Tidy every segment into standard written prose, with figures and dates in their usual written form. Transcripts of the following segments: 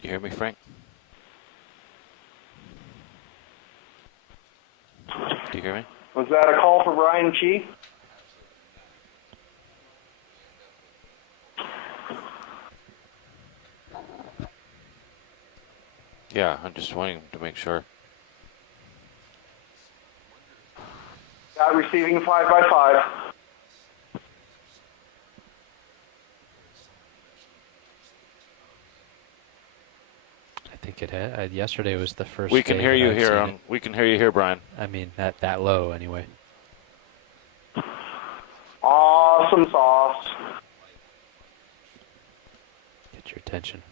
Can you hear me, Frank? Do you hear me? Was that a call for Brian Key? Yeah, I'm just waiting to make sure. Got receiving 5x5. I think it had. Yesterday was the first. We can day hear that you I've here. seen it. We can hear you here, Brian. I mean, that low anyway. Awesome sauce. Get your attention.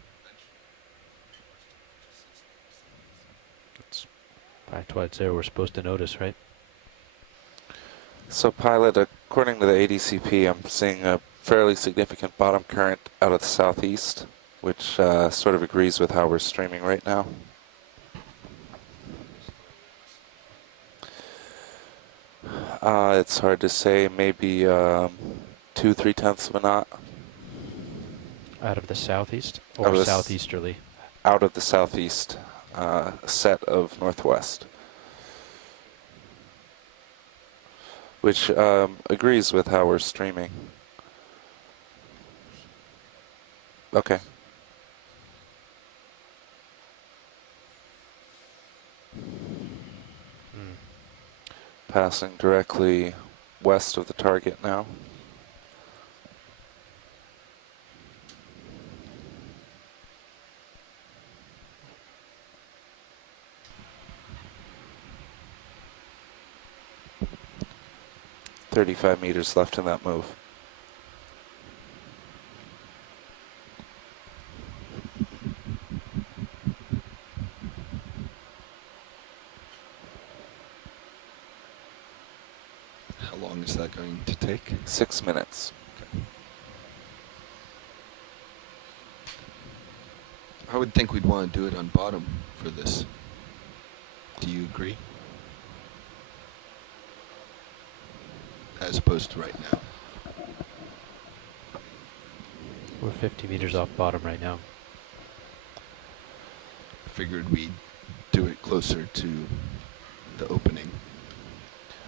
That's what it's there. We're supposed to notice, right? So pilot, according to the ADCP, I'm seeing a fairly significant bottom current out of the southeast, which sort of agrees with how we're streaming right now. It's hard to say, maybe 2-3 tenths of a knot. Out of the southeast or southeasterly? Out of the southeast set of northwest. Which agrees with how we're streaming. Okay. Passing directly west of the target now. "35 meters left in that move." How long is that going to take? 6 minutes. Okay. I would think we'd want to do it on bottom for this. Do you agree? As opposed to right now. We're 50 meters off bottom right now. I figured we'd do it closer to the opening.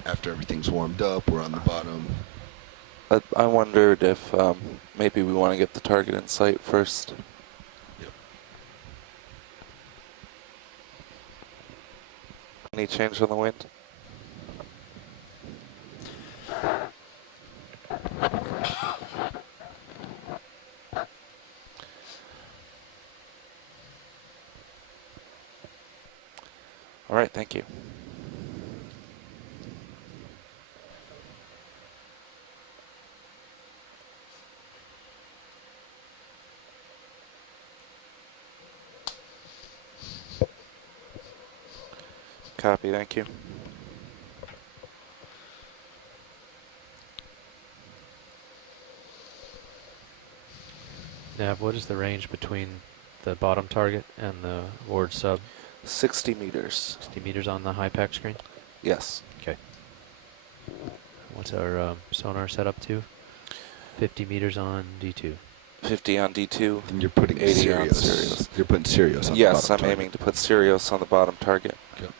After everything's warmed up, we're on the bottom. I wondered if maybe we want to get the target in sight first. Yep. Any change on the wind? All right, thank you. Copy, thank you. Nav, what is the range between the bottom target and the Ward sub? 60 meters. 60 meters on the high pack screen? Yes. Okay. What's our sonar set up to? 50 meters on D2. 50 on D2. And you're putting 80 on Seirios. Seirios. You're putting Seirios on Yes, the bottom I'm target. aiming to put Seirios on the bottom target. Yep.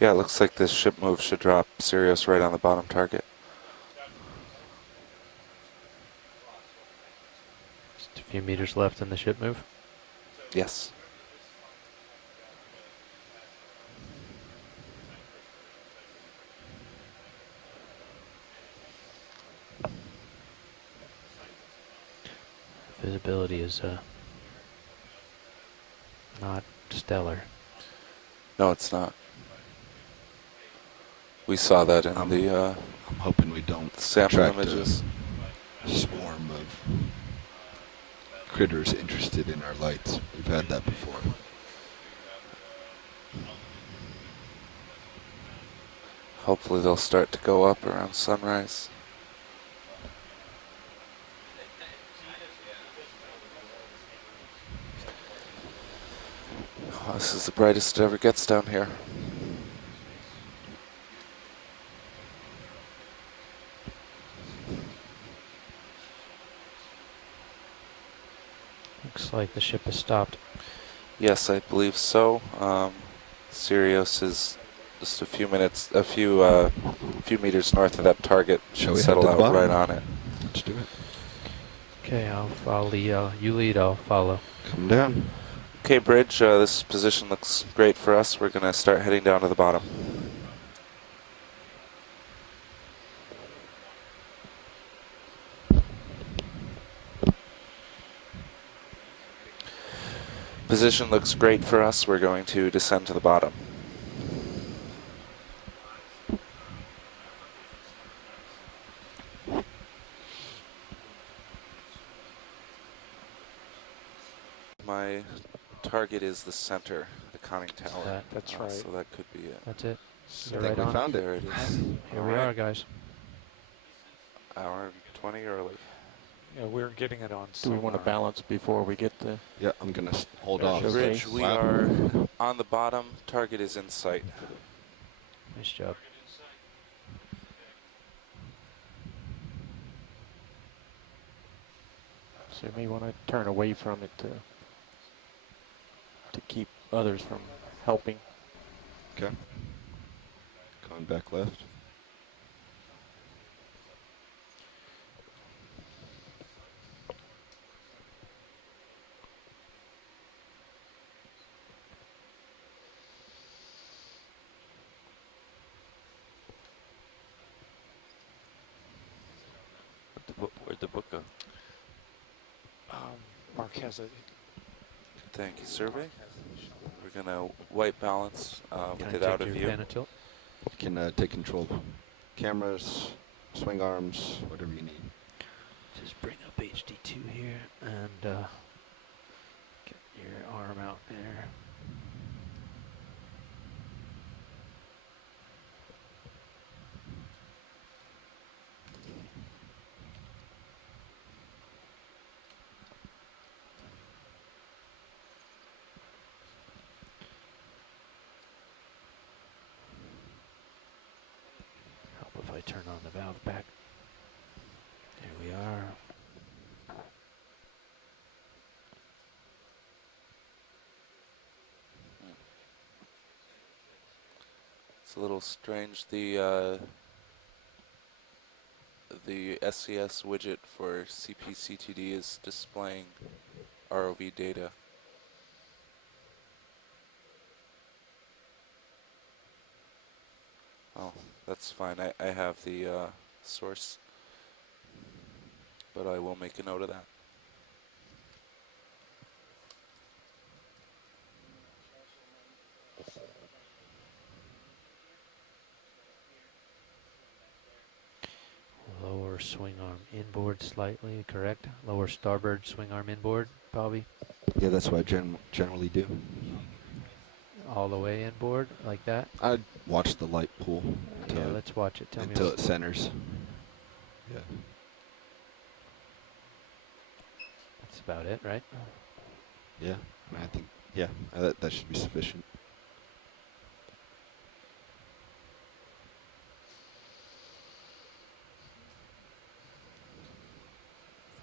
Yeah, it looks like this ship move should drop Seirios right on the bottom target. Just a few meters left in the ship move. Yes. Visibility is not stellar. No, it's not. We saw that in the I'm hoping we don't sample attract images. a swarm of critters interested in our lights. We've had that before. Hopefully they'll start to go up around sunrise. Oh, this is the brightest it ever gets down here. Looks like the ship has stopped. Yes, I believe so. Seirios is just a few meters north of that target. Shall we head Settle to the out bottom? right on it. Let's do it. Okay, I'll follow. You lead, I'll follow. Come down. Okay, Bridge, this position looks great for us. We're going to start heading down to the bottom. Position looks great for us. We're going to descend to the bottom. My target is the center, the conning tower. That's right. So that could be it. That's it. I You're think right we on. found it. There it is. Here All we right. are, guys. Hour and 20 early. Yeah, we're getting it on. Do we want to sonar. balance before we get the? Yeah, I'm gonna hold Yeah, off. sure. Bridge, we Wow. are on the bottom. Target is in sight. Nice job. So you may want to turn away from it to keep others from helping. Okay. Going back left. Where'd the book go? Mark has it. Thank you, survey. We're going to white balance with Can I it out take of your view. pen and tilt? You can take control of cameras, swing arms, whatever you need. Just bring up HD2 here and get your arm out there. Help if I turn on the valve back. There we are. It's a little strange. The SCS widget for CPCTD is displaying ROV data. Oh, that's fine. I have the source, but I will make a note of that. Lower swing arm inboard slightly, correct? Lower starboard swing arm inboard, Bobby? Yeah, that's what I generally do. All the way inboard, like that? I watch the light pool Yeah, until, let's watch it. Tell me until what. it centers. Yeah. That's about it, right? Yeah. I think, yeah, that should be sufficient.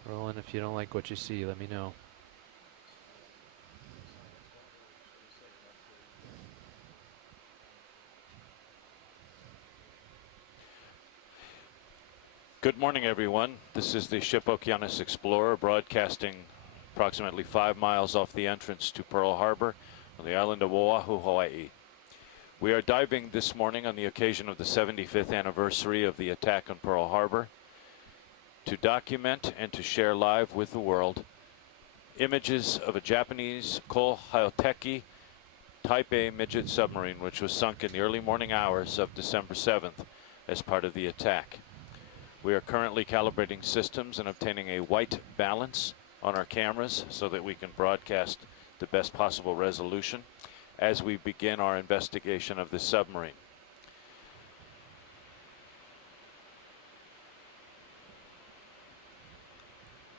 Roland, if you don't like what you see, let me know. Good morning, everyone. This is the ship Okeanos Explorer broadcasting approximately 5 miles off the entrance to Pearl Harbor on the island of Oahu, Hawaii. We are diving this morning on the occasion of the 75th anniversary of the attack on Pearl Harbor to document and to share live with the world images of a Japanese Kohaoteki Type A Midget submarine, which was sunk in the early morning hours of December 7th as part of the attack. We are currently calibrating systems and obtaining a white balance on our cameras so that we can broadcast the best possible resolution as we begin our investigation of the submarine.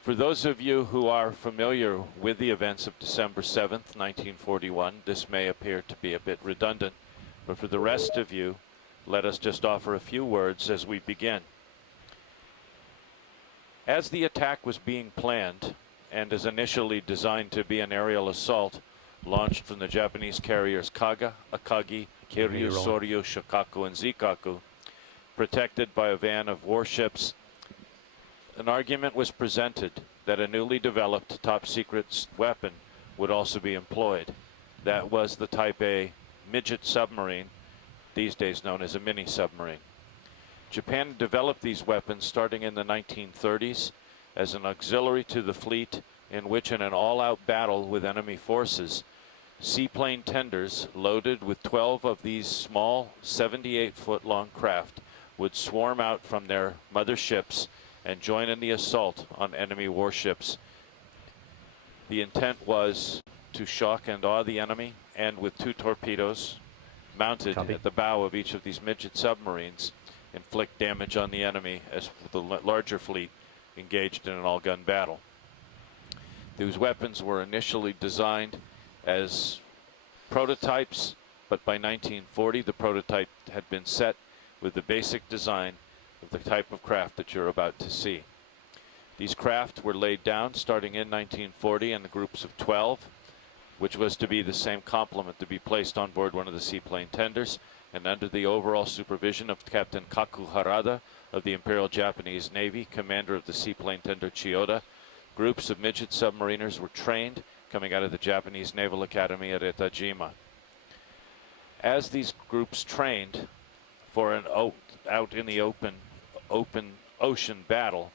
For those of you who are familiar with the events of December 7th, 1941, this may appear to be a bit redundant, but for the rest of you, let us just offer a few words as we begin. As the attack was being planned, and as initially designed to be an aerial assault, launched from the Japanese carriers Kaga, Akagi, Kiryu, Soryu, Shokaku, and Zikaku, protected by a van of warships, an argument was presented that a newly developed top-secret weapon would also be employed. That was the Type A Midget submarine, these days known as a mini-submarine. Japan developed these weapons starting in the 1930s as an auxiliary to the fleet, in which in an all-out battle with enemy forces, seaplane tenders loaded with 12 of these small 78-foot-long craft would swarm out from their mother ships and join in the assault on enemy warships. The intent was to shock and awe the enemy, and with 2 torpedoes mounted at the bow of each of these midget submarines, inflict damage on the enemy as the larger fleet engaged in an all-gun battle. These weapons were initially designed as prototypes, but by 1940 the prototype had been set with the basic design of the type of craft that you're about to see. These craft were laid down starting in 1940 in the groups of 12, which was to be the same complement to be placed on board one of the seaplane tenders, and under the overall supervision of Captain Kaku Harada of the Imperial Japanese Navy, commander of the seaplane tender Chiyoda, groups of midget submariners were trained coming out of the Japanese Naval Academy at Etajima. As these groups trained for an out in the open ocean battle,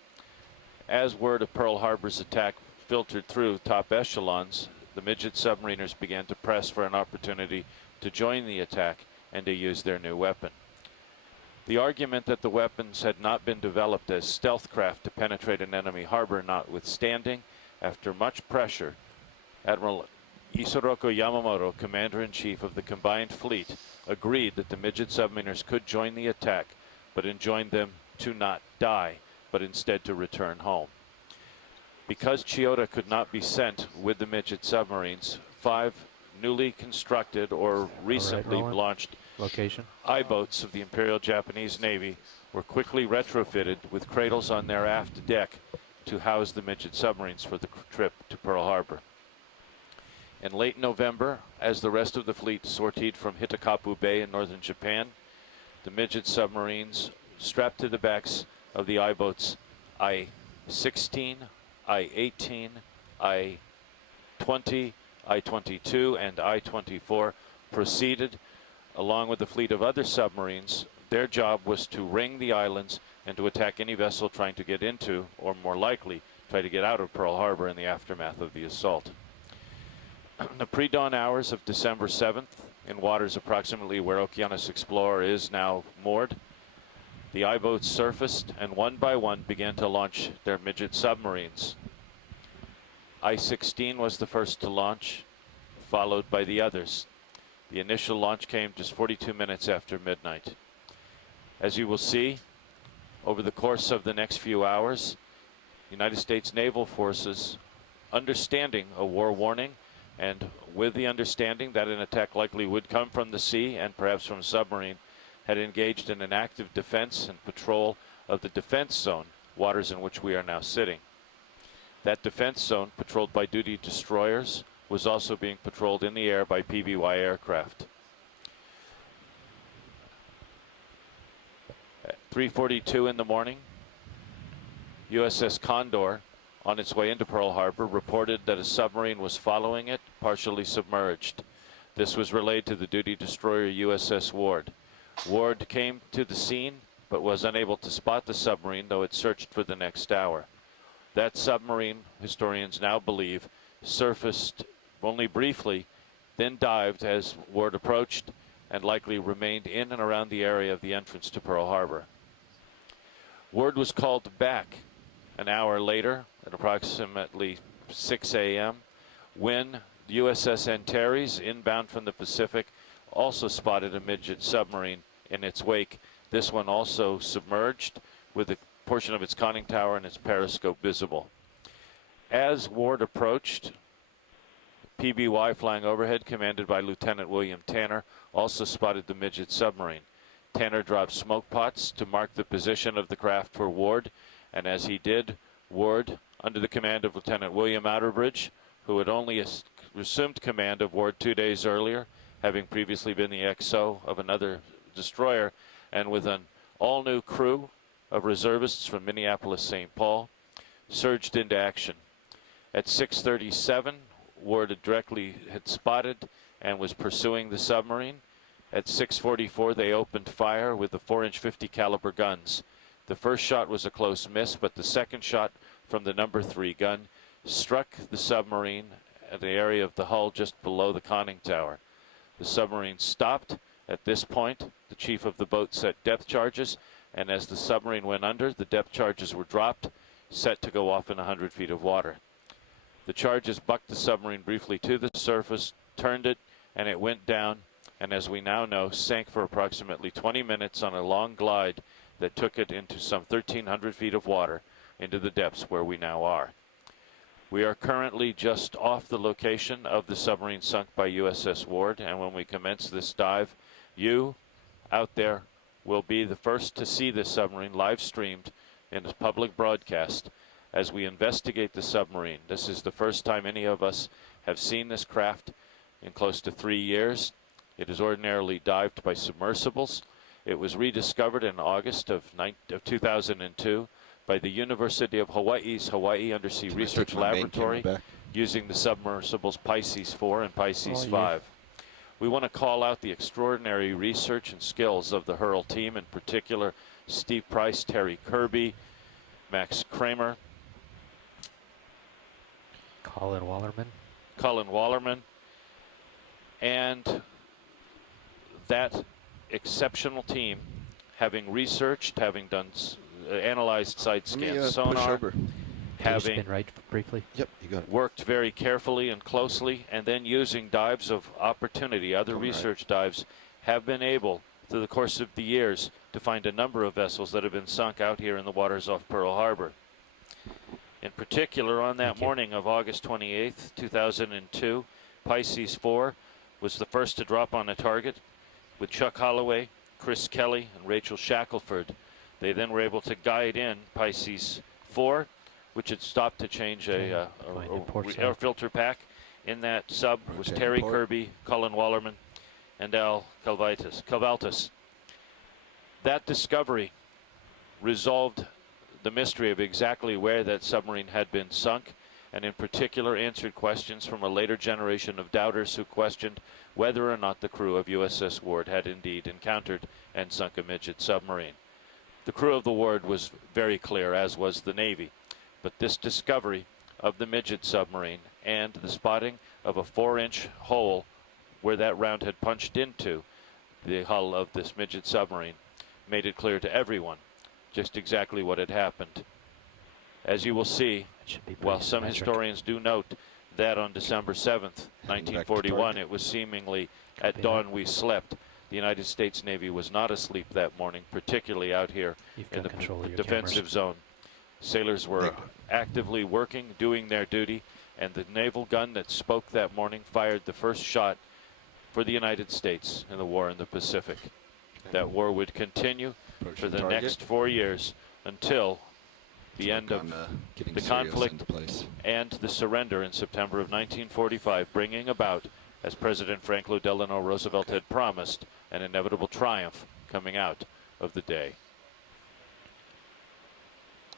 as word of Pearl Harbor's attack filtered through top echelons, the midget submariners began to press for an opportunity to join the attack and to use their new weapon. The argument that the weapons had not been developed as stealth craft to penetrate an enemy harbor notwithstanding, after much pressure, Admiral Isoroku Yamamoto, Commander-in-Chief of the combined fleet, agreed that the midget submariners could join the attack, but enjoined them to not die, but instead to return home. Because Chiyoda could not be sent with the midget submarines, 5 newly constructed or recently launched Location. I-boats of the Imperial Japanese Navy were quickly retrofitted with cradles on their aft deck to house the midget submarines for the trip to Pearl Harbor. In late November, as the rest of the fleet sortied from Hitakapu Bay in northern Japan, the midget submarines strapped to the backs of the I-boats I-16, I-18, I-20, I-22, and I-24 proceeded along with the fleet of other submarines. Their job was to ring the islands and to attack any vessel trying to get into, or more likely, try to get out of Pearl Harbor in the aftermath of the assault. The pre-dawn hours of December 7th, in waters approximately where Okeanos Explorer is now moored, the I-boats surfaced and one by one began to launch their midget submarines. I-16 was the first to launch, followed by the others. The initial launch came just 42 minutes after midnight. As you will see, over the course of the next few hours, United States naval forces, understanding a war warning, and with the understanding that an attack likely would come from the sea and perhaps from a submarine, had engaged in an active defense and patrol of the defense zone, waters in which we are now sitting. That defense zone, patrolled by duty destroyers, was also being patrolled in the air by PBY aircraft. At 3:42 in the morning, USS Condor, on its way into Pearl Harbor, reported that a submarine was following it, partially submerged. This was relayed to the duty destroyer USS Ward. Ward came to the scene, but was unable to spot the submarine, though it searched for the next hour. That submarine, historians now believe, surfaced only briefly, then dived as Ward approached, and likely remained in and around the area of the entrance to Pearl Harbor. Ward was called back an hour later at approximately 6 a.m. when the USS Antares, inbound from the Pacific, also spotted a midget submarine in its wake. This one also submerged with a portion of its conning tower and its periscope visible. As Ward approached, PBY flying overhead, commanded by Lieutenant William Tanner, also spotted the Midget submarine. Tanner dropped smoke pots to mark the position of the craft for Ward, and as he did, Ward, under the command of Lieutenant William Outerbridge, who had only assumed command of Ward 2 days earlier, having previously been the XO of another destroyer, and with an all-new crew of reservists from Minneapolis-St. Paul, surged into action. At 6:37, Ward had spotted and was pursuing the submarine. At 6:44, they opened fire with the 4-inch 50 caliber guns. The first shot was a close miss, but the second shot from the number 3 gun struck the submarine at the area of the hull just below the conning tower. The submarine stopped. At this point, the chief of the boat set depth charges, and as the submarine went under, the depth charges were dropped, set to go off in 100 feet of water. The charges bucked the submarine briefly to the surface, turned it, and it went down, and as we now know, sank for approximately 20 minutes on a long glide that took it into some 1,300 feet of water into the depths where we now are. We are currently just off the location of the submarine sunk by USS Ward, and when we commence this dive, you out there will be the first to see this submarine live streamed in a public broadcast as we investigate the submarine. This is the first time any of us have seen this craft in close to 3 years. It is ordinarily dived by submersibles. It was rediscovered in August of 2002 by the University of Hawaii's Hawaii Undersea Can I Research take my main Laboratory camera back? using the submersibles Pisces 4 and Pisces Oh, yeah. 5. We want to call out the extraordinary research and skills of the Hurl team, in particular Steve Price, Terry Kirby, Max Kramer, Colin Wallerman, and that exceptional team, having researched, having done analyzed side Let me, scan push sonar, over. Can you having spin right briefly? Yep, you got it. worked very carefully and closely, and then using dives of opportunity, other All right. research dives, have been able, through the course of the years, to find a number of vessels that have been sunk out here in the waters off Pearl Harbor. In particular, on that Thank you. morning of August 28th, 2002, Pisces 4 was the first to drop on a target with Chuck Holloway, Chris Kelly, and Rachel Shackelford. They then were able to guide in Pisces 4, which had stopped to change a Find the port air side. filter pack. In that sub was Rotate Terry port. Kirby, Colin Wallerman, and Al Calvaltis. That discovery resolved the mystery of exactly where that submarine had been sunk, and in particular answered questions from a later generation of doubters who questioned whether or not the crew of USS Ward had indeed encountered and sunk a Midget submarine. The crew of the Ward was very clear, as was the Navy, but this discovery of the Midget submarine and the spotting of a 4-inch hole where that round had punched into the hull of this Midget submarine made it clear to everyone just exactly what had happened. As you will see, It should be while pretty some symmetric. historians do note that on December 7th, Heading back to 1941, target. it was seemingly at Copy dawn that. we slept. The United States Navy was not asleep that morning, particularly out here You've in got the control of your defensive cameras. zone. Sailors were Negative. actively working, doing their duty, and the naval gun that spoke that morning fired the first shot for the United States in the war in the Pacific. That war would continue for Approaching the target. next 4 years until the Let's end work of on, getting the Seirios conflict into place. and the surrender in September of 1945, bringing about, as President Franklin Delano Roosevelt had promised, an inevitable triumph coming out of the day.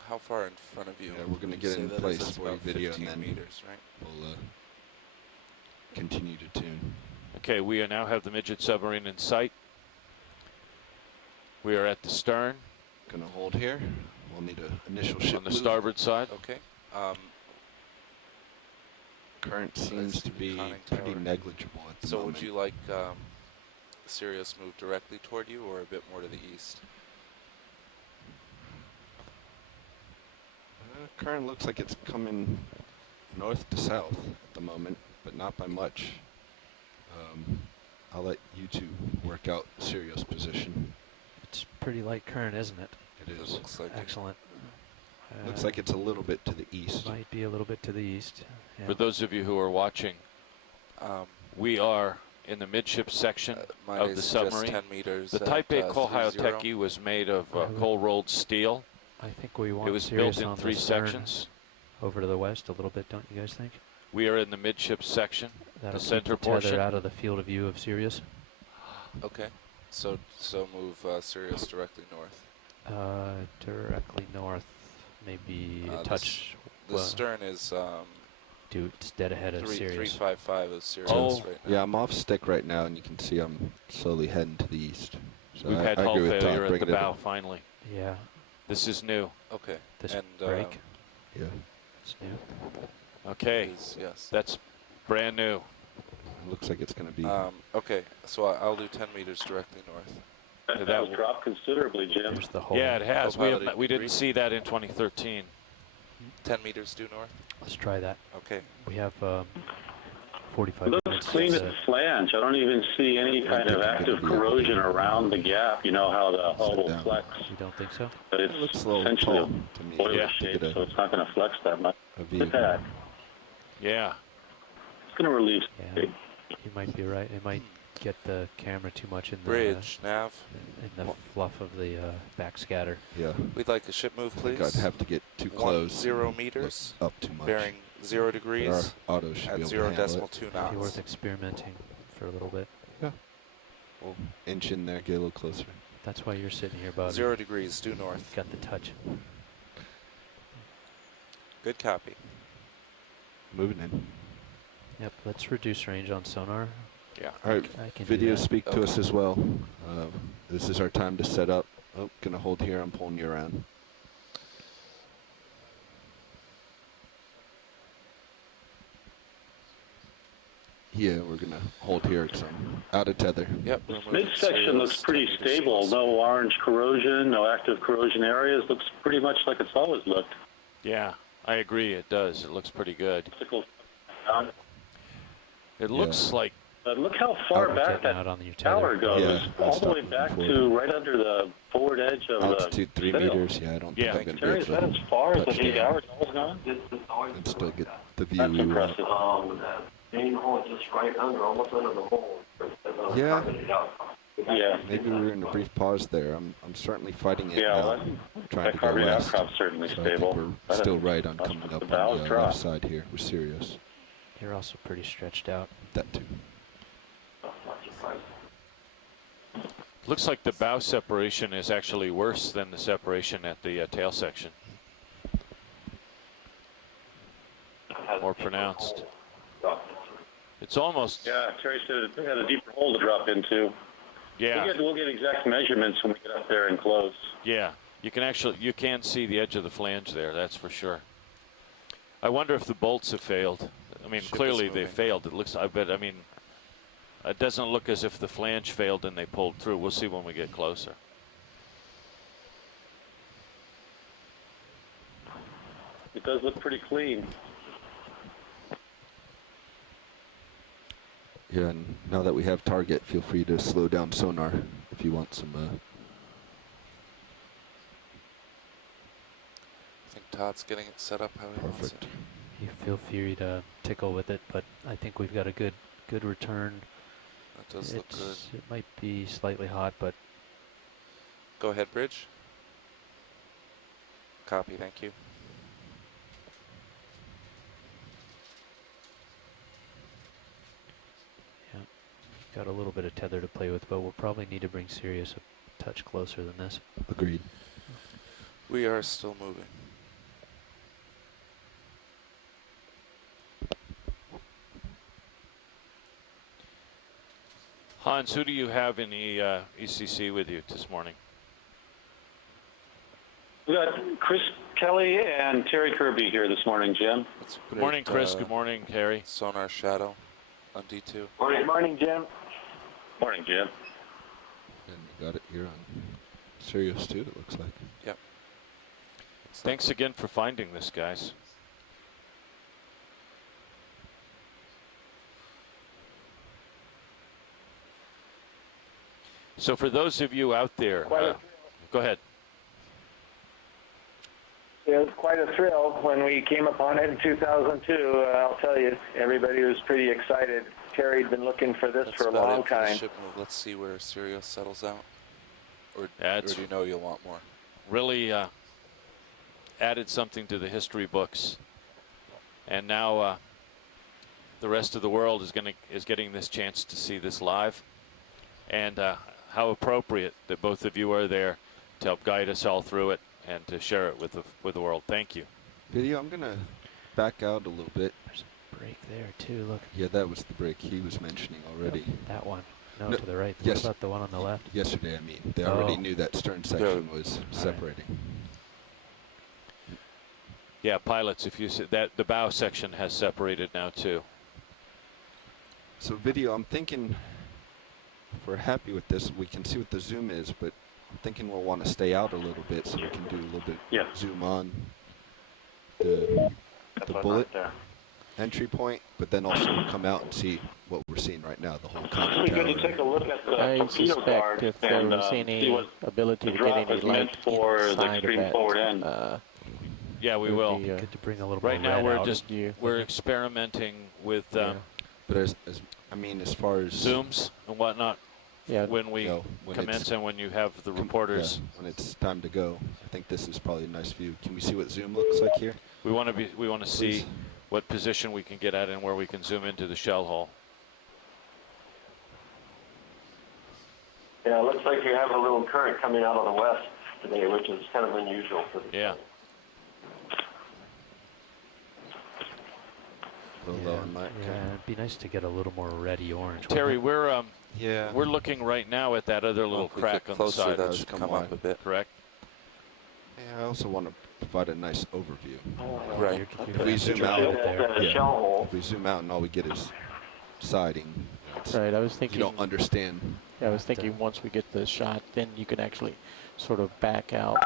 How far in front of you? Yeah, we're gonna would get say in that place is? That's for about video and 15 then- meters, right? We'll continue to tune. Okay, we now have the Midget submarine in sight. We are at the stern Gonna hold here. We'll need an initial ship on the move. starboard side. Okay. Current seems to be conning pretty tower. negligible at the So moment. would you like Seirios move directly toward you or a bit more to the east? Current looks like it's coming north to south at the moment, but not by much. I'll let you two work out Seirios' position. It's pretty light current, isn't it? It It is. looks like it. Excellent. Looks Looks like it's a little bit to the east. Might be a little bit to the east. Yeah. For those of you who are watching, we are in the midship section Mine of the is submarine. just 10 meters. The at, Type A 30. Kohayoteki was made of cold-rolled steel. I think we want It was Sirius built in on 3 the stern sections. over to the west a little bit, don't you guys think? We are in the midship section, That'll the keep center the tether portion. out of the field of view of Sirius. Okay. So move Seirios directly north. Directly north, maybe a The touch. The stern is Dude, it's dead ahead of Sirius. 355 of Seirios Oh. right now. Yeah, I'm off stick right now, and you can see I'm slowly heading to the east. So We've had I hull agree with Todd, failure at bringing the it bow, up. finally. Yeah, This is new. Okay. this and break. Yeah, It's new. Okay, yes. that's brand new. looks like it's going to be. Okay, so I'll do 10 meters directly north. That That will- was dropped considerably, Jim. There's the hole. Yeah, it has. We, Pilot we didn't degree. see that in 2013. 10 meters due north. Let's try that. Okay. We have 45 Looks minutes. clean at the flange. I don't even see any kind of active corrosion around the gap. You know how the hull will down. flex, You don't think so? but it's It looks a little essentially tall a to me. boiler Yeah. shape, To get so it's not going to flex that much. a view. Look at that. Yeah. It's going to relieve. Yeah, you might be right. It might get the camera too much in the Bridge, nav. in the fluff of the backscatter. Yeah, We'd like a ship move, I think please. I'd have to get too 10 close. meters. Look up too much. Bearing 0 But degrees our auto should be at able 0 to handle decimal it. 2 Might be worth knots. experimenting for a little bit. We'll inch in there, get a little closer. That's why you're sitting here, Bob. 0 degrees due north. Got the touch. Good copy. Moving in. Yep. Let's reduce range on sonar. Yeah. All right, I can do video that. speak to Okay. us as well. This is our time to set up. Oh, gonna hold here. I'm pulling you around. Yeah, we're gonna hold here because I'm out of tether. Yep. we're moving Midsection looks Seirios pretty 10 meters stable. east. No orange corrosion, no active corrosion areas. Looks pretty much like it's always looked. Yeah, I agree. It does. It looks pretty good. It looks like But look how far Oh, back Getting that out on your tower tether. goes. Yeah, I'll all the stop way back before. to right under the forward edge of Altitude the 3 sail. meters. Yeah, I don't Yeah. think I'm Terry, gonna is be that able as to far as the touch 8 down hours all's gone? and still get the view That's we want. impressive. main hole is just right under, almost under the hole. Yeah. Yeah. Maybe we were in a brief pause there. I'm certainly fighting it Yeah, now. well, Trying that to go carbon west. outcrop's certainly So I stable. think we're still right on coming up the on bow's the drop. left side here with Seirios. You're also pretty stretched out. That too. looks like the bow separation is actually worse than the separation at the tail section. More pronounced. It's almost, Yeah, Terry said it had a deeper hole to drop into. yeah, We'll get exact measurements when we get up there and close. yeah. You can see the edge of the flange there, that's for sure. I wonder if the bolts have failed. I mean, Ship is clearly they moving. failed. It looks, I bet, I mean, it doesn't look as if the flange failed and they pulled through. We'll see when we get closer. It does look pretty clean. Yeah, and now that we have target, feel free to slow down sonar if you want some. I think Todd's getting it set up how he wants Perfect. it. You feel free to tickle with it, but I think we've got a good return. That does look good. It might be slightly hot, but Go ahead, Bridge. Copy, thank you. yeah, got a little bit of tether to play with. But we'll probably need to bring Sirius a touch closer than this. Agreed. We are still moving. Hans, who do you have in the ECC with you this morning? We got Chris Kelly and Terry Kirby here this morning, Jim. That's Good morning, great, Chris. Good morning, Harry. Sonar shadow on D2. Morning, Jim. Morning, Jim. And you got it here on Seirios too, it looks like. Yep. Thanks again for finding this, guys. So for those of you out there, go ahead. It was quite a thrill when we came upon it in 2002. I'll tell you, everybody was pretty excited. Terry'd been looking for this That's for a about long it for the time. ship move. Let's see where Seirios settles out. Or That's do you know you'll want more? really added something to the history books, and now the rest of the world is getting this chance to see this live, and how appropriate that both of you are there to help guide us all through it and to share it with the world. Thank you. Video, I'm going to back out a little bit. There's a break there too. Look. Yeah, that was the break he was mentioning already. Yep, that one. No, No, to the right. yes. What about the one on the left? Yesterday, I mean. They already Oh. knew that stern section was separating. Yeah, pilots, if you see that, the bow section has separated now too. So video, I'm thinking if we're happy with this, we can see what the zoom is, but I'm thinking we'll want to stay out a little bit so we can do a little bit zoom on the bullet entry point, but then also come out and see what we're seeing right now, the whole It's conning really good to tower. take a look at the I torpedo suspect guard if there and was see any what ability the to get drop any is meant light for the inside of extreme that, forward end. Yeah, we would will. be, Good to bring a little Right more now, red we're out. just Yeah. we're experimenting with Yeah. But as far as zooms and whatnot Yeah. when we when commence it's and when you have the reporters. yeah, when it's time to go, I think this is probably a nice view. Can we see what zoom looks like here? We want to see Please. what position we can get at and where we can zoom into the shell hole. Yeah, it looks like you have a little current coming out of the west today, which is kind of unusual for the Yeah. A little low on my Yeah, it'd be nice to get a little more reddy orange. Terry, wouldn't yeah. we're looking right now at that other little If we crack get on the closer, side. that Does should come come wide. up a bit. Correct. Yeah, I also want to provide a nice overview. it? Right. You're If we zoom out, the yeah. shell hole. If we zoom out and all we get is siding, Right, I was you thinking. don't understand. I was thinking once we get the shot, then you can actually sort of back out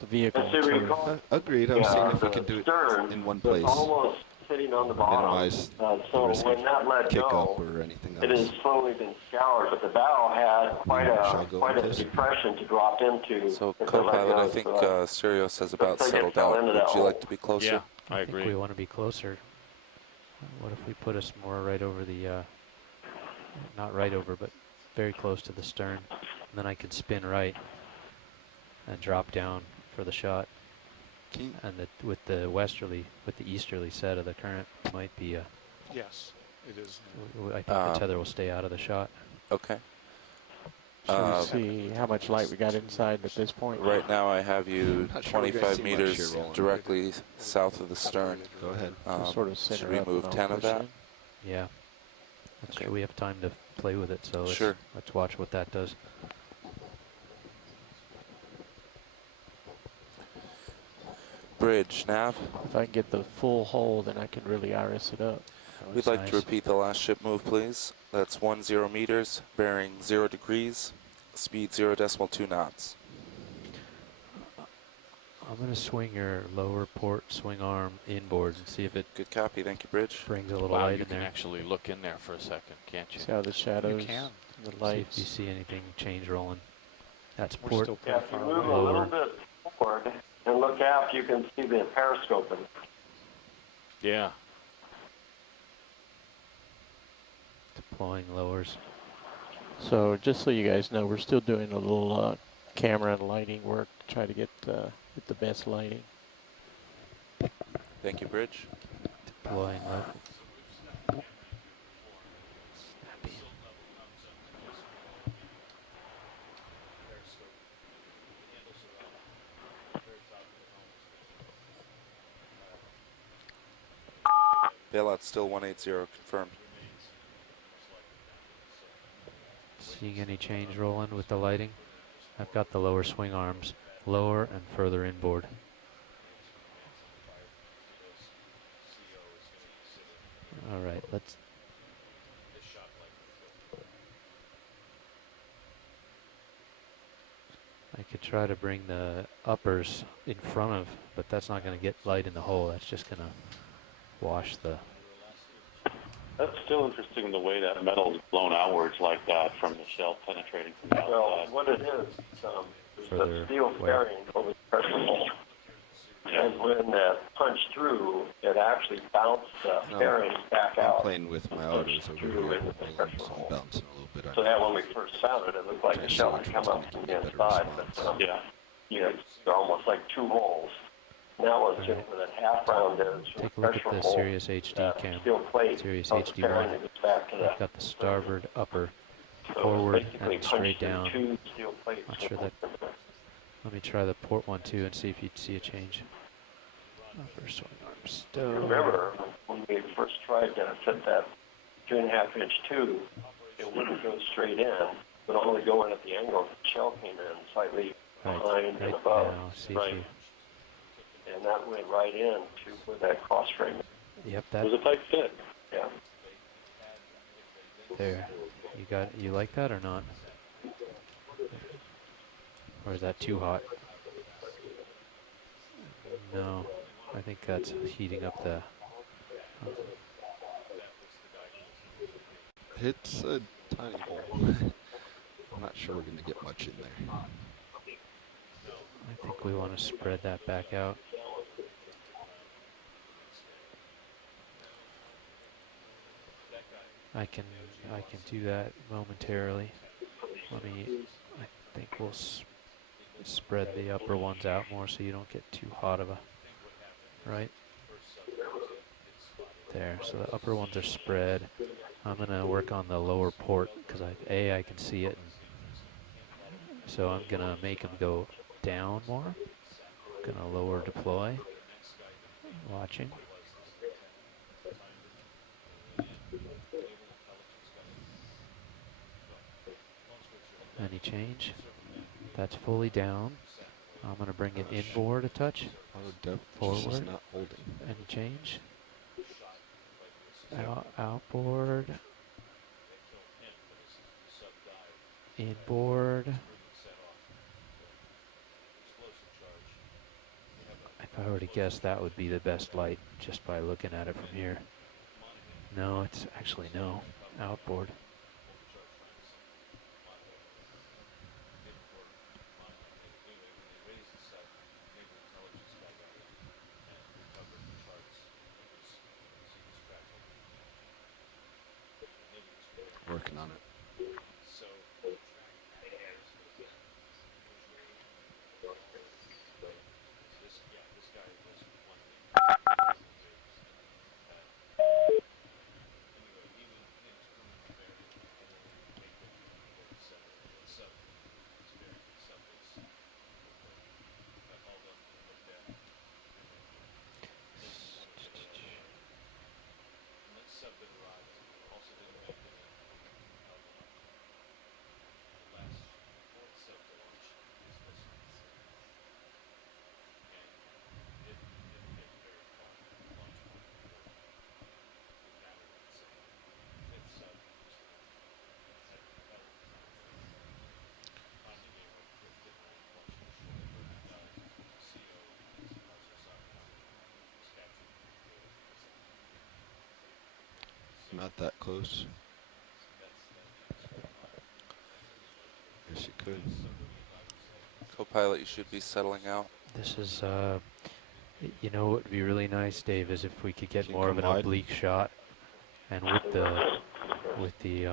the vehicle. As you and sort of- recall, Agreed. I was seeing if we the could do it stern in one was place. almost sitting on the bottom. Minimize So the risk when of that let kick up go, or anything it has else. slowly been scoured, but the bow had quite Shall I go a with this? depression to drop into. So, if it let co-pilot, go. I think So, Seirios has about looks like it settled fell out. into Would that you like hole. to be closer? Yeah, I think agree. we want to be closer. What if we put us more right over the, not right over, but very close to the stern. And then I could spin right and drop down for the shot. Can you- And with the easterly set of the current, might be a. Yes, it is. I think the tether will stay out of the shot. Okay. Should we see how much light we got inside at this point? Right now I have you Not sure we're gonna 25 see much meters here, Roland. directly south of the stern. Go ahead. So sort of center should we up move and 10 I'll of push that? in. Yeah. That's Okay. true. We have time to play with it, so Sure. let's watch what that does. Bridge, nav. If I can get the full hole, then I can really iris it up. Oh, We'd that's like to nice. repeat the last ship move, please. That's 10 meters, bearing 0 degrees, speed 0.2 knots. I'm going to swing your lower port swing arm inboard and see if it Good copy. Thank you, Bridge. brings a little Wow, light you in can there. actually look in there for a second, can't you? See how the shadows, can. the See lights. if you see anything change rolling. That's We're port. still yeah, pretty if you far move away. a little bit forward and look aft, you can see the periscoping. Yeah. Deploying lowers. So just so you guys know, we're still doing a little camera and lighting work to try to get the best lighting. Thank you, Bridge. Deploying low. Bailout still 180, confirmed. Seeing any change rolling with the lighting? I've got the lower swing arms lower and further inboard. All right, let's. I could try to bring the uppers in front of, but that's not going to get light in the hole. That's just going to wash the. That's still interesting the way that metal's blown outwards like that from the shell penetrating from the Well, outside. what it is, it's Further the steel where? fairing over the pressure hole. And when that punched through, it actually bounced the No, bearings back I'm out. playing with my autos over Through here. into the pressure So I'm hole. bouncing a little bit. So that when we first found it, it looked like Trying the to see shell which had one's come gonna up give from me a the better inside, response. but you know, they're almost like two holes. And that was just where that half round is. From Take a the look at pressure the hole, Seirios HD cam. steel plate Seirios of the bearing HD1. that goes back to I've got the starboard upper so forward basically and straight punched through down. two steel plates. Not sure that. Let me try the port one too and see if you'd see a change. Upper swing arm stow. Remember, when we first tried to fit that 2.5-inch tube, it wouldn't go straight in, but only go in at the angle the shell came in, slightly behind and right above. now, see if you. And that went right in to where that cross frame is. Yep, It that. was a tight fit. Yeah. There. You like that or not? Or is that too hot? No, I think that's heating up the. It's a tiny hole. I'm not sure we're going to get much in there. I think we want to spread that back out. I can do that momentarily. I think we'll spread the upper ones out more so you don't get too hot of a, right? There, so the upper ones are spread. I'm gonna work on the lower port because I can see it, and so I'm gonna make them go down more. Gonna lower deploy. Watching. Any change? That's fully down. I'm gonna bring it inboard a touch. Auto depth just is Forward. not holding. Any change? Outboard. Inboard. If I were to guess, that would be the best light just by looking at it from here. No, it's actually no. Outboard. Working on it. Not that close. Guess you could. Co-pilot, you should be settling out. This is, you know what would be really nice, Dave, is if we could get Can you more of come an wide? oblique shot. And with the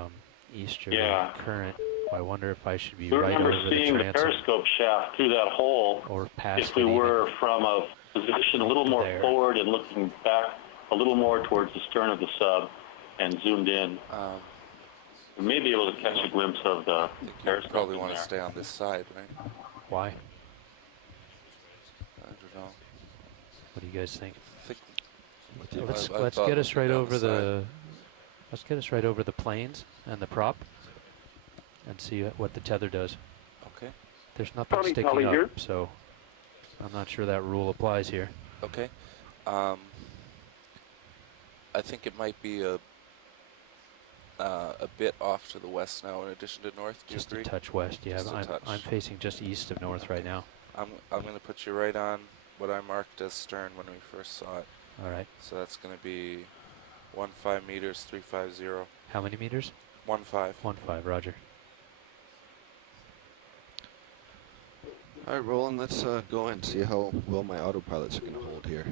easterly current, I wonder if I should be We right remember over seeing the the transom periscope shaft through that hole or past if we it even. were from a position a little more There. forward and looking back a little more towards the stern of the sub and zoomed in. We may be able to catch a glimpse of the I think you periscope probably in want to there. stay on this side, right? Why? I don't know. What do you guys think? I think With you. I Let's thought get us we'd be right on over side. let's get us right over the planes and the prop and see what the tether does. Okay. There's nothing sticking up, so I'm not sure that rule applies here. Okay. I think it might be a bit off to the west now in addition to north. Do you Just agree? a touch west, yeah. Just a touch. I'm facing just east of north right now. I'm going to put you right on what I marked as stern when we first saw it. All right. So that's going to be 15 meters, 350. How many meters? 15. 1.5, roger. All right, Roland, let's go and see how well my autopilots are going to hold here.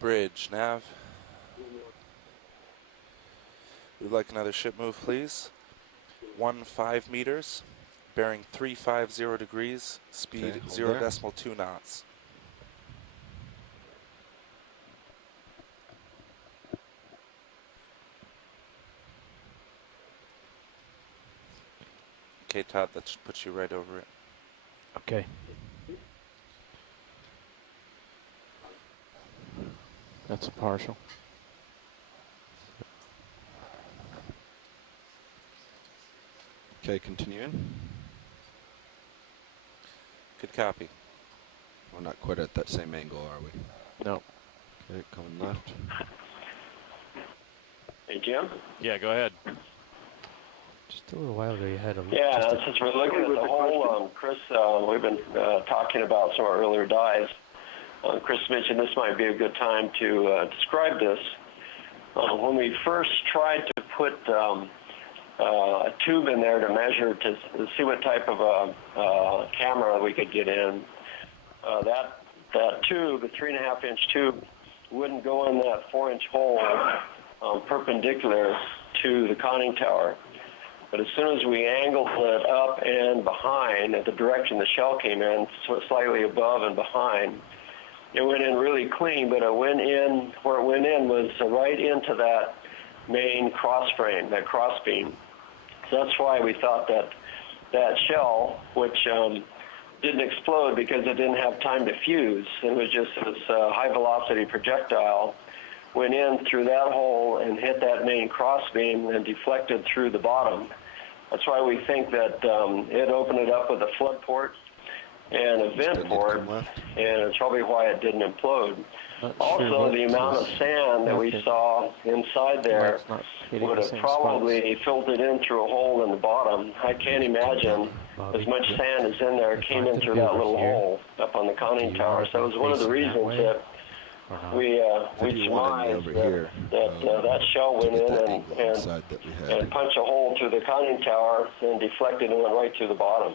Bridge, nav. We'd like another ship move, please. 15 meters, bearing 350 degrees, speed Okay, hold there. 0.2 knots. Okay, Todd, that should put you right over it. Okay. That's a partial. Okay, continuing. Good copy. We're not quite at that same angle, are we? No. Okay, coming left. Hey, Jim? Yeah, go ahead. Just a little while ago, you had a Yeah, just since we're looking at the whole, Chris, we've been talking about some of our earlier dives. Chris mentioned this might be a good time to describe this. When we first tried to put a tube in there to measure to see what type of a camera we could get in, that tube, the 3.5-inch tube, wouldn't go in that 4-inch hole perpendicular to the conning tower. But as soon as we angled it up and behind at the direction the shell came in, so slightly above and behind, it went in really clean, but it went in, where it went in was right into that main cross frame, that cross beam. So that's why we thought that that shell, which didn't explode because it didn't have time to fuse, it was just this high velocity projectile, went in through that hole and hit that main cross beam and deflected through the bottom. That's why we think that it opened it up with a flood port and a vent port, and it's probably why it didn't implode. Also, the amount of sand that we saw inside there would have probably filtered in through a hole in the bottom. I can't imagine as much sand as in there came in through that little hole up on the conning tower. So it was one of the reasons that we surmised that shell went in and punched a hole through the conning tower and deflected and went right through the bottom.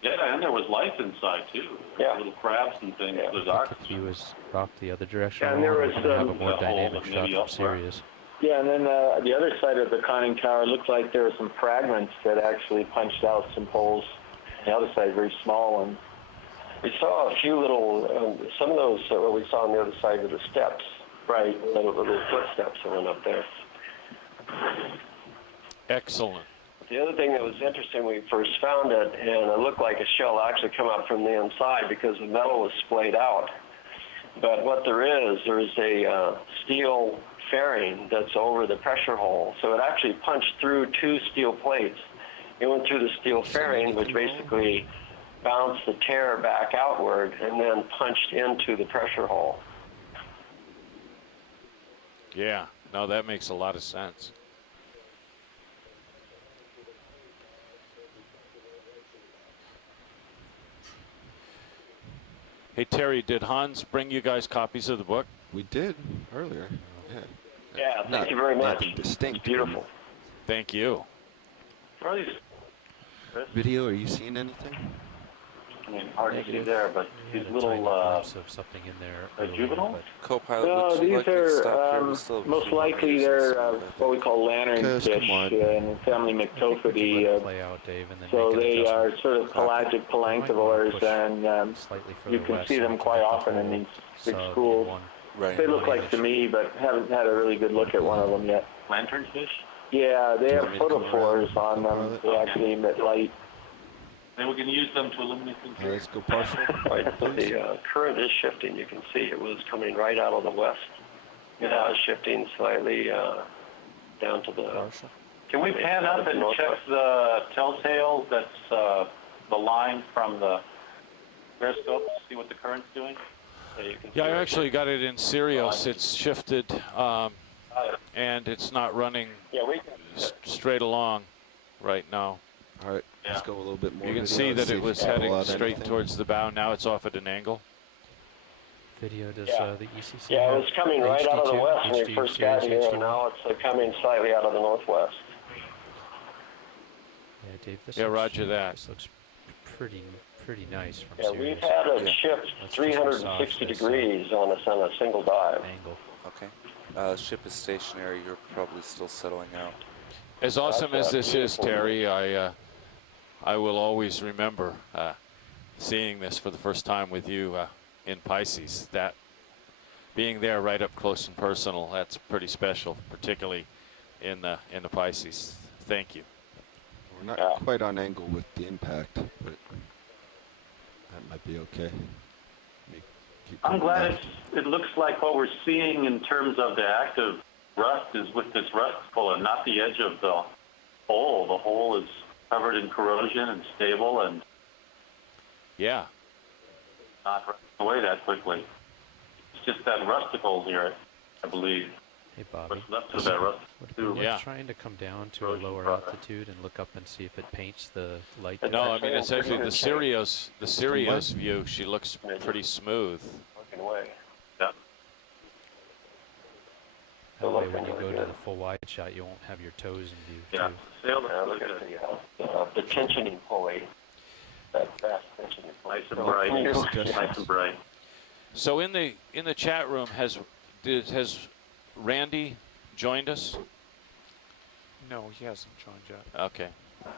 Yeah, and there was life inside too. Yeah. Little crabs and things. I think if you was rocked the other direction, Yeah, and there was have a more dynamic shot from Seirios. Yeah, and then the other side of the conning tower looked like there were some fragments that actually punched out some holes. The other side, very small ones. We saw a few little, some of those what we saw on the other side of the steps. Right. Little footsteps that went up there. Excellent. The other thing that was interesting, we first found it, and it looked like a shell actually come out from the inside because the metal was splayed out. But what there's a steel fairing that's over the pressure hole. So it actually punched through 2 steel plates. It went through the steel fairing, which basically bounced the tear back outward and then punched into the pressure hole. Yeah, no, that makes a lot of sense. Hey, Terry, did Hans bring you guys copies of the book? We did earlier. Yeah. Yeah, thank you very much. Nothing distinct. It's beautiful. Thank you. Video, are you seeing anything? I mean, hard to see there, but these little glimpse of something in there. juveniles? Co-pilot, No, would you these like me to stop here? are We still have a most few more likely meters they're to move, I what we think. call lantern Cuz, fish come on. in family Myctophoridae. Play out, Dave, and then So make an they are adjustment. sort of pelagic palanquivores, Push and slightly you further can west see so them we can quite get the often in whole these big sub in schools. one. Right. They look like image. to me, but haven't had a really good look at one of them yet. Lanternfish? Yeah, they Do you have want me to come photophores around, on them. co-pilot? They actually emit light. Then we can use them to illuminate things. All right, let's go partial. Right, so the current is shifting. You can see it was coming right out of the west. Now it's shifting slightly down to the... Partial. Can we pan up and check the telltale that's the line from the periscope to see what the current's doing? So you can Yeah, see I right actually got it in Seirios. It's shifted, and it's not running there. Yeah, we can... straight along right now. All right, let's go a little bit more. You can video. see Let's that if it you was can pull heading out straight anything. towards the bow. Now it's off at an angle. Video, does Yeah. the ECC Yeah, it have was coming right out of the HD2, west when we HD, first got Seirios here, HD1? and now it's coming slightly out of the northwest. Yeah, Dave, this Yeah, looks, roger that. This looks pretty nice from Yeah, Seirios. we've had it Yeah. shift Let's just 360 massage this, degrees on a single dive. Angle. Okay. Ship is stationary. You're probably still settling out. As awesome as this is, beautiful. Terry, I will always remember seeing this for the first time with you in Pisces. That being there right up close and personal, that's pretty special, particularly in the Pisces. Thank you. We're not Yeah. quite on angle with the impact, but that might be okay. Keep I'm going glad down. it looks like what we're seeing in terms of the active rust is with this rust pull and not the edge of the hole. The hole is covered in corrosion and stable and Yeah. not rusting away that quickly. It's just that rusticle here, I believe. Hey, Bobby. What's left of that rust. What if we Yeah. were trying to come down to a Corrosion lower product. altitude and look up and see if it paints the light? No, I mean it's actually the Seirios. Seirios view. She looks pretty smooth. Working away. Yeah. That way, when you go to the full wide shot, you won't have your toes in view. Yeah. Too. Sail Yeah, looks look good. at the tensioning pulley. That fast tensioning pulley. Nice and bright. Suggestions. Nice and bright. So in the chat room, has Randy joined us? No, he hasn't joined yet. Okay. I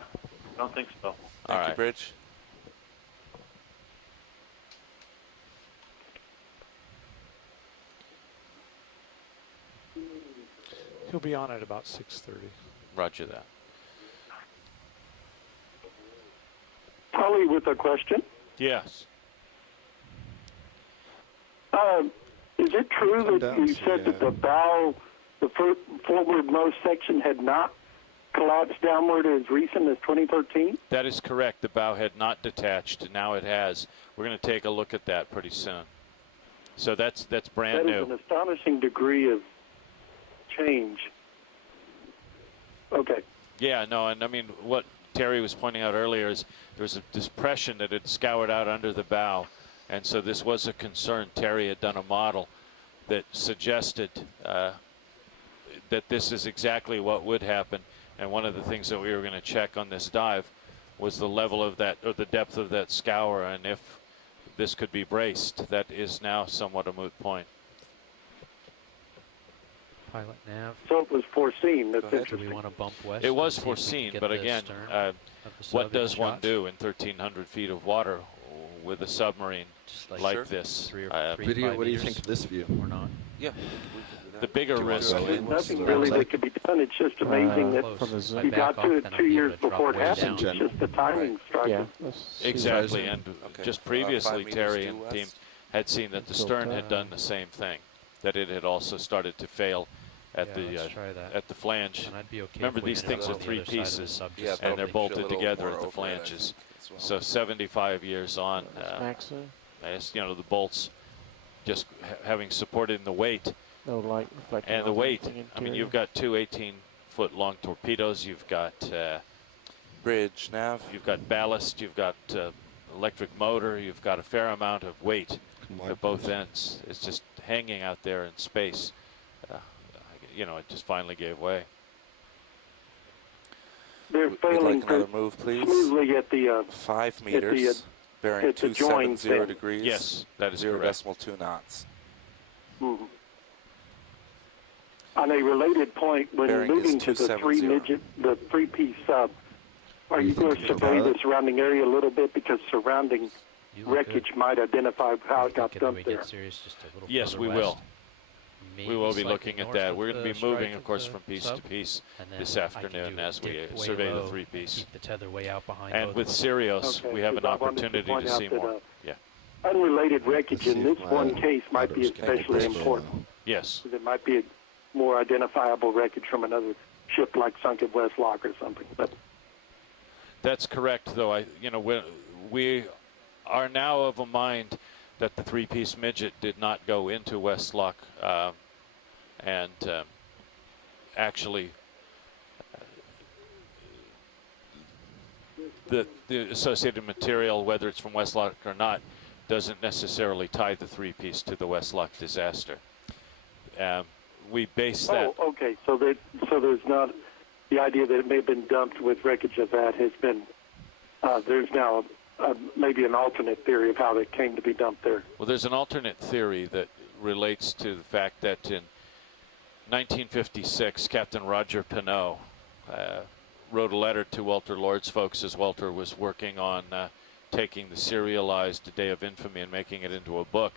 don't think so. All Thank you, right. Bridge. He'll be on at about 6:30. Roger that. Polly with a question. Yes. Is it true Come that down, you so said that the bow, the forwardmost section had not collapsed downward as recent as 2013? That is correct. The bow had not detached. Now it has. We're going to take a look at that pretty soon. So that's brand That is new. an astonishing degree of change. Okay. Yeah, no, and I mean, what Terry was pointing out earlier is there was a depression that had scoured out under the bow, and so this was a concern. Terry had done a model that suggested that this is exactly what would happen, and one of the things that we were going to check on this dive was the level of that, or the depth of that scour, and if this could be braced. That is now somewhat a moot point. Pilot nav. So it was foreseen. That's ahead. Do we interesting. want to bump west? It was and see if we can foreseen, get but the again, stern of the sub what in the does one shot? do in 1,300 feet of water with a submarine Just like Sure. this? Three or three, Video, 5 what do you meters think of this view? or not? Yeah. The bigger Do you want risk. to go in? Nothing Sounds really like- that could be done. It's just amazing that Close. from the If I zoom. you back got off, to it then I'll 2 be able years to drop before it way happened. down. It's just the timing striking. Yeah. Let's Exactly, see. and Okay. just 5 previously, meters Terry due and team west. had seen that the Until stern had then. done the same thing, that it had also started to fail at Yeah, the let's try that. at the flange, And I'd be okay Remember, if we these ended things up are on the three other side of the pieces, sub, Yeah, just and they're that'll something. make you a bolted little together more at the overhead, I flanges. think, as well. So 75 years on, Max there? as you know, the bolts just having supported in the weight. No light reflecting And the off weight, anything I mean, interior. you've got two 18-foot long torpedoes, you've got Bridge, nav. ballast, you've got electric motor, you've got a fair amount of weight Come on, at both please. ends. It's just hanging out there in space. You know, it just finally gave way. They're We'd failing like another move, please. smoothly at the 5 meters, bearing at the join 270 thing. degrees. Yes, that is correct. 0.2 knots. Mhm. On a related point, when Bearing is moving to the 270. the three-piece sub, are you going to survey the surrounding area a little bit because surrounding You look wreckage good. might identify how it I got think that we dumped there? get Seirios just a little Yes, further we west. will. Maybe We will be slightly looking at north that. of We're going to the be moving, strike of course, the from piece sub, to piece and then this I can afternoon do as we dip way survey the low three and piece. Keep the tether way out behind And both with of them. Seirios, Okay, we have an 'cause I wanted to opportunity point to out see that, more. Yeah. Unrelated wreckage Let's in see this if my one case might be photos can especially get this important. photo. Yes. There might be a more identifiable wreckage from another ship like sunk at West Lock or something. But That's correct, though. We are now of a mind that the three-piece Midget did not go into Westlock, and actually, the associated material, whether it's from Westlock or not, doesn't necessarily tie the three-piece to the Westlock disaster. We base that. oh, okay. So there's not the idea that it may have been dumped with wreckage of that has been. There's now maybe an alternate theory of how they came to be dumped there. Well, there's an alternate theory that relates to the fact that in 1956, Captain Roger Pineau wrote a letter to Walter Lord's folks as Walter was working on taking the serialized Day of Infamy and making it into a book.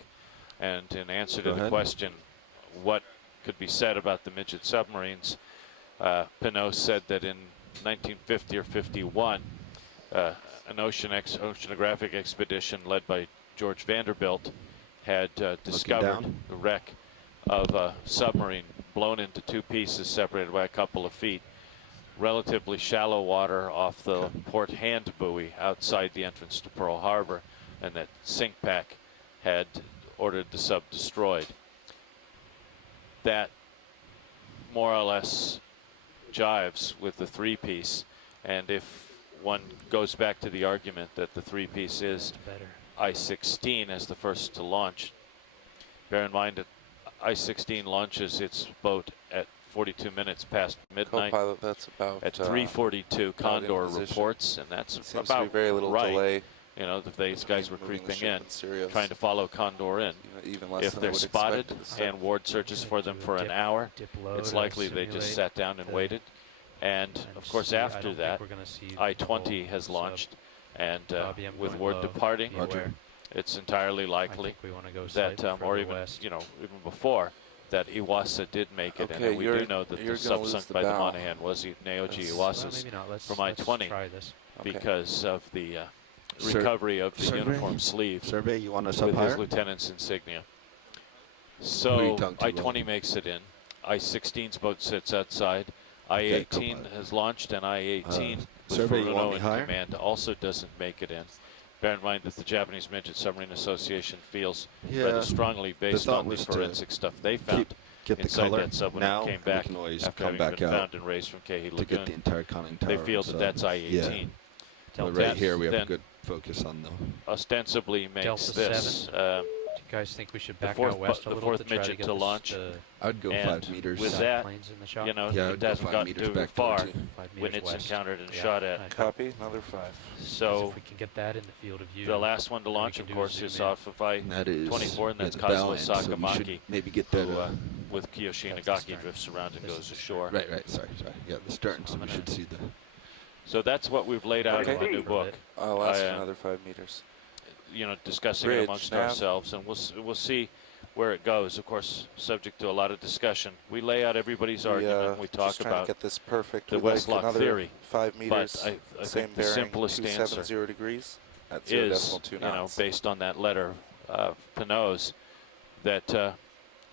And in answer to the question, what could be said about the Midget submarines, Pineau said that in 1950 or 51, an oceanographic expedition led by George Vanderbilt had discovered the wreck of a submarine blown into two pieces separated by a couple of feet, relatively shallow water off the port hand buoy outside the entrance to Pearl Harbor, and that SINCPAC had ordered the sub destroyed. That more or less jives with the three-piece, and if one goes back to the argument that the three-piece is I-16 as the first to launch, bear in mind that I-16 launches its boat at 42 minutes past midnight. Co-pilot, that's about at 3:42 Condor reports, and that's seems about to be very little right. delay. You know, these guys were creeping in, Seirios. trying to follow Condor in. Even less if than I they're would spotted expect and Ward searches for them for an hour, it's likely they just sat down and waited. And of course, after that, I-20 has launched, and with Ward departing, it's entirely likely that, or even even before, that Iwasa did make it, and we do know that the sub sunk by the Monahan was Naoji Iwasa's from I-20 because of the recovery of the uniform sleeve Survey, you want us up with higher? his lieutenant's insignia. So I-20 makes it in. I-16's boat sits outside. I-18 has launched, and I-18 with Furuno in command also doesn't make it in. Bear in mind that the Japanese Midget Submarine Association feels rather strongly, based on the forensic stuff they found inside that sub when it came back after having been found and raised from Kehi Lagoon. To get the entire conning tower. They feel that that's I-18. But right here we have a good focus on the ostensibly makes Delta this. Do you guys think we should back out west a little fourth to try Midget to get to launch. I'd go 5 meters. With that, planes in the shop? you know, Yeah, it hasn't gotten too far 5 when meters it's west. encountered and shot at. Copy, another 5. So if we can get that in the field of view, the last one to launch, of course, is off of I-24, and that's the Kazuo bow end, so we Sakamaki, should maybe get that who, with Kiyoshi Nagaki, drifts around and goes ashore. Right, sorry. Yeah, the stern, so we should see the... So that's what we've laid out in the new book. I'll ask another 5 meters. You know, discussing it amongst ourselves, and we'll see where it goes. Of course, subject to a lot of discussion. We lay out everybody's argument. We talk about get this perfect. the Westlock theory. 5 meters. But I same think the bearing, simplest answer 270 degrees at is, 0.2 knots. based on that letter of Pineau's, that the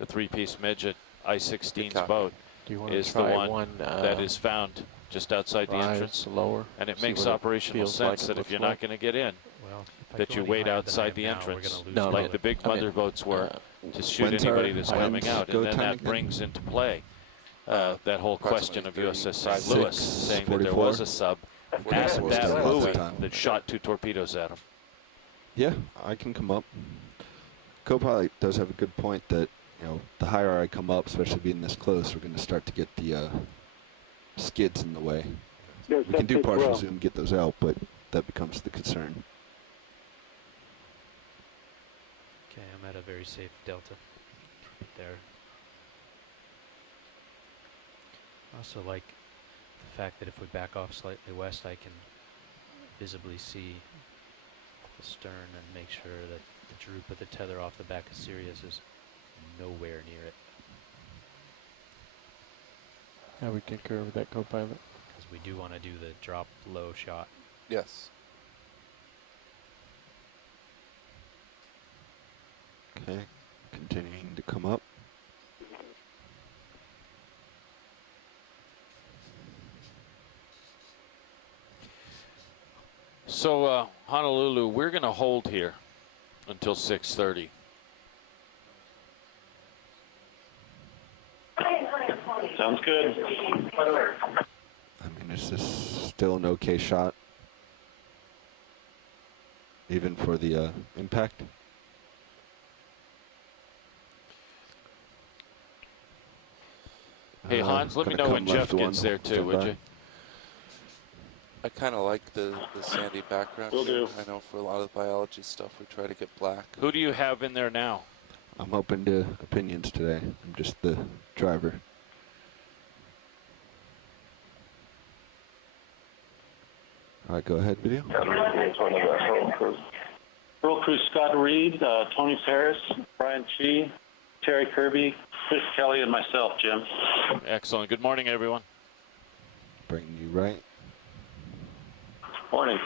three-piece Midget I-16's boat is the one that is found just outside the entrance. Lower, and it makes operational sense that if you're not going to get in, that you wait outside the entrance, like the big mother boats were, to shoot anybody that's coming out. And then that brings into play that whole question of USS St. Louis, saying that there was a sub at that buoy that shot 2 torpedoes at him. Yeah, I can come up. Co-pilot does have a good point that, the higher I come up, especially being this close, we're going to start to get the skids in the way. Yes, We can do that's partial well. zoom, get those out, but that becomes the concern. Okay, I'm at a very safe delta there. I also like the fact that if we back off slightly west, I can visibly see the stern and make sure that the droop of the tether off the back of Seirios is nowhere near it. I would concur with that, co-pilot. Because we do want to do the drop low shot. Yes. Okay, continuing to come up. So Honolulu, we're going to hold here until 6:30. Sounds good. This is still an okay shot, even for the impact. Hey Hans, let me know when Jeff gets there too, would you? I kind of like the sandy background Will here. do. I know for a lot of biology stuff we try to get black. Who do you have in there now? I'm open to opinions today. I'm just the driver. All right, go ahead, video. Roll crew Scott Reed, Tony Ferris, Brian Chi, Terry Kirby, Chris Kelly, and myself, Jim. Excellent. Good morning, everyone. Bringing you right. Morning.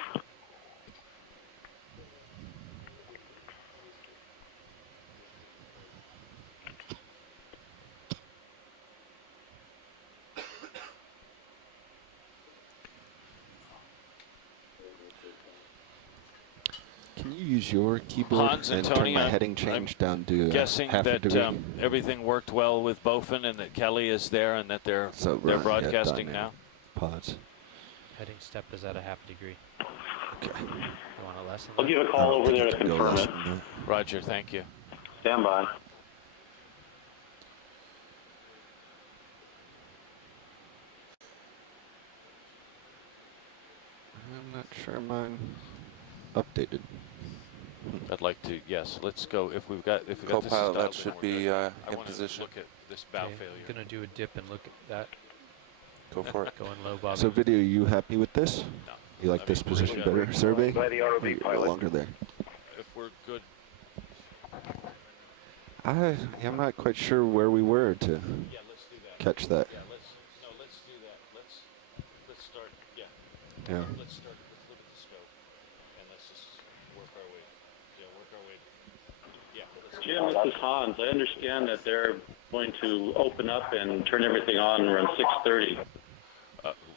Can you use your keyboard Hans and turn Tony, my I'm heading change down to Guessing half a that degree? everything worked well with Bofin and that Kelly is there and that they're So they're run, broadcasting yeah, now. Pause. Heading step is at a half a degree. Okay. You want to lessen I'll that? give a call over there to confirm it. Roger, thank you. Stand by. I'm not sure mine updated. I'd like to, yes, let's go. If we've got this Co-pilot, dialed that in, should we're be good. I in want to position. look at this bow Okay, failure. I'm gonna do a dip and look at that. Go for it. Going low, Bobby. So video, you happy with this? No. You like I this mean, we're position good. better, survey? By the ROV Or you're no pilot. longer there. If we're good, I'm not quite sure where we were to yeah, let's do that. catch that. Yeah, let's do that. Let's start. Yeah, Yeah. let's start. Let's look at the scope and let's just work our way. Yeah, work our way. Yeah. Jim, this is Hans. I understand that they're going to open up and turn everything on around 6:30.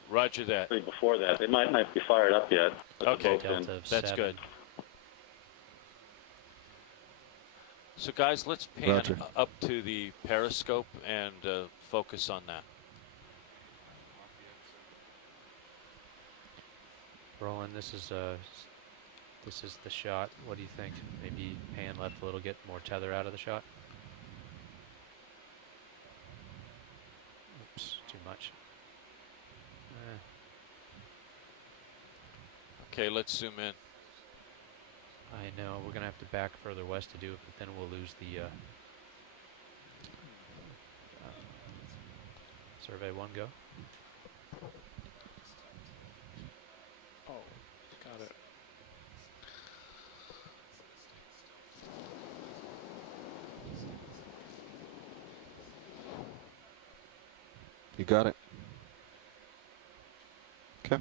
Roger that. Before that, they might not be fired up yet. Okay, Delta of that's 7. good. So guys, let's pan Roger. up to the periscope and focus on that. Roland, this is the shot. What do you think? Maybe pan left a little, get more tether out of the shot. Oops, too much. Okay, let's zoom in. I know we're gonna have to back further west to do it, but then we'll lose the survey 1 go. Oh, got it. You got it. Okay.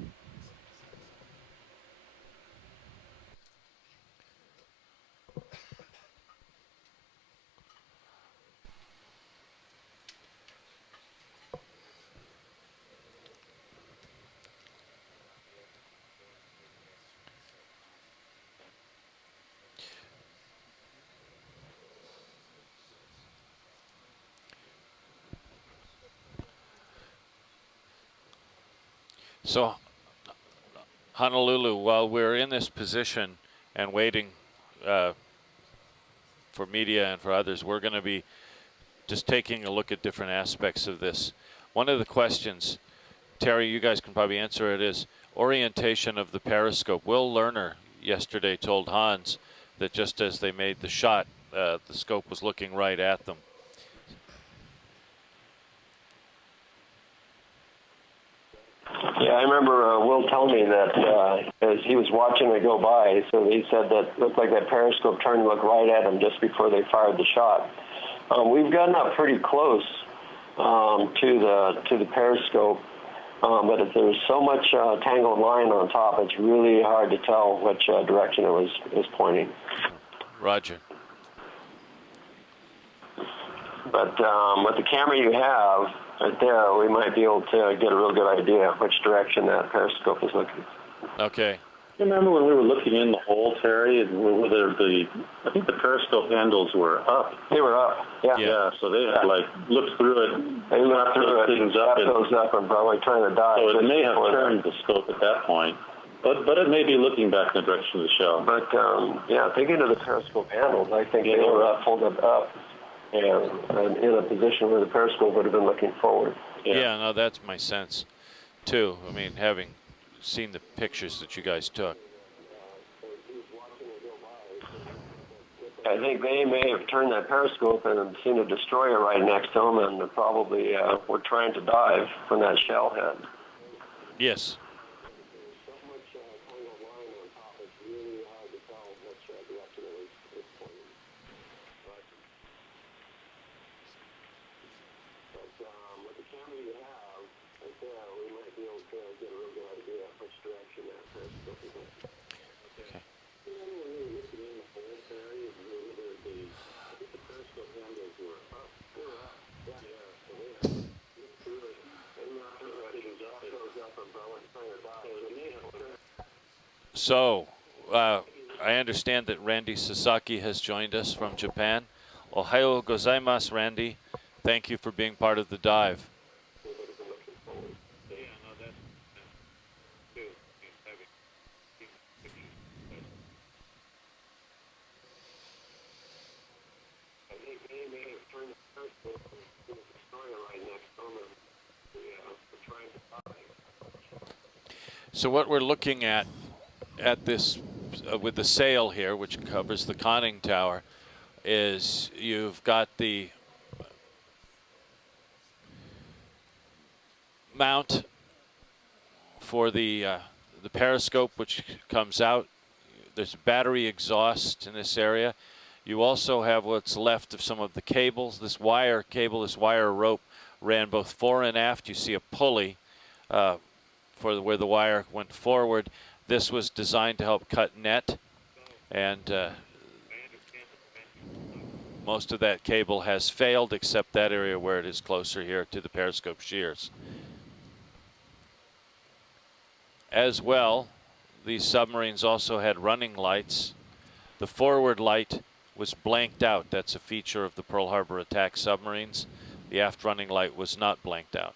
So, Honolulu, while we're in this position and waiting for media and for others, we're going to be just taking a look at different aspects of this. One of the questions, Terry, you guys can probably answer it, is orientation of the periscope. Will Lerner yesterday told Hans that just as they made the shot, the scope was looking right at them. Yeah, I remember Will telling me that as he was watching it go by, so he said that looked like that periscope turned to look right at him just before they fired the shot. We've gotten up pretty close to the periscope, but if there's so much tangled line on top, it's really hard to tell which direction it was pointing. Roger. But with the camera you have right there, we might be able to get a real good idea which direction that periscope is looking. Okay. You remember when we were looking in the hole, Terry, and I think the periscope handles were up. They were up, yeah. Yeah, so they had looked through it. They looked through it, things up those up, and probably trying to dive. So it may have turned the scope at that point, but it may be looking back in the direction of the shell. But yeah, thinking of the periscope handles, I think they were folded up and in a position where the periscope would have been looking forward. Yeah, no, that's my sense, too. I mean, having seen the pictures that you guys took. I think they may have turned that periscope and seen a destroyer right next to them, and probably were trying to dive from that shell head. Yes. So, I understand that Randy Sasaki has joined us from Japan. Ohayo gozaimasu, Randy. Thank you for being part of the dive. So what we're looking at this with the sail here, which covers the conning tower, is you've got the mount for the periscope, which comes out. There's battery exhaust in this area. You also have what's left of some of the cables. This wire cable, this wire rope ran both fore and aft. You see a pulley for where the wire went forward. This was designed to help cut net, and most of that cable has failed except that area where it is closer here to the periscope shears. As well, these submarines also had running lights. The forward light was blanked out. That's a feature of the Pearl Harbor attack submarines. The aft running light was not blanked out.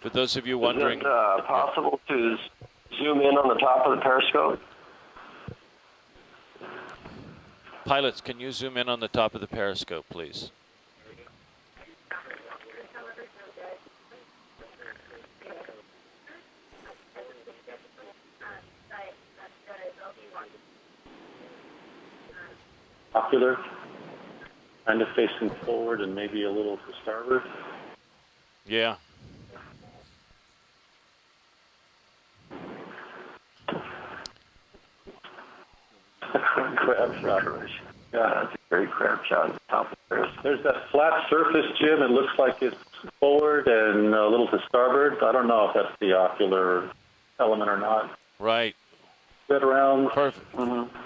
For those of you wondering, is it possible to zoom in on the top of the periscope? pilots, can you zoom in on the top of the periscope, please? Ocular, kind of facing forward and maybe a little to starboard. Yeah. Crab shot. Yeah, that's a great crab shot at the top of the periscope. There's that flat surface, Jim. It looks like it's forward and a little to starboard. I don't know if that's the ocular element or not. Right. Sit around. Perfect. Mm-hmm.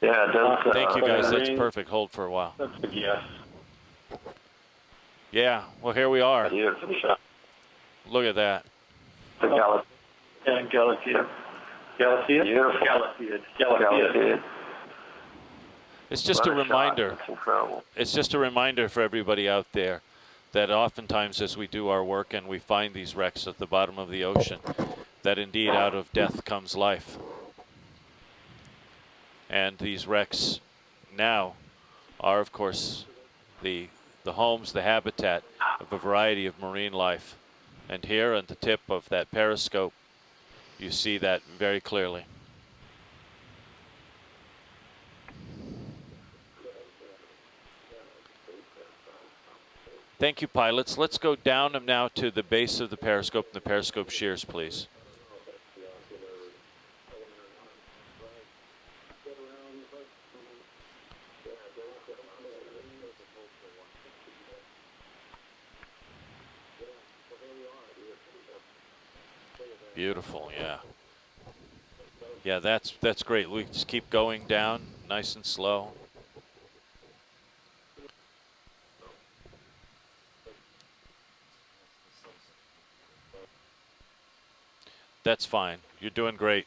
Yeah, it does. Thank you, guys. That's perfect. Hold for a while. That's a yes. Yeah. Well, here we are. Beautiful shot. Look at that. The Galaxy. Yeah, Galaxia. Galaxia? Beautiful. Galaxia. It's just a reminder. That's incredible. It's just a reminder for everybody out there that oftentimes as we do our work and we find these wrecks at the bottom of the ocean, that indeed out of death comes life. And these wrecks now are, of course, the homes, the habitat of a variety of marine life. And here at the tip of that periscope, you see that very clearly. Thank you, pilots. Let's go down now to the base of the periscope and the periscope shears, please. Beautiful, yeah. Yeah, that's great. We just keep going down, nice and slow. That's fine. You're doing great.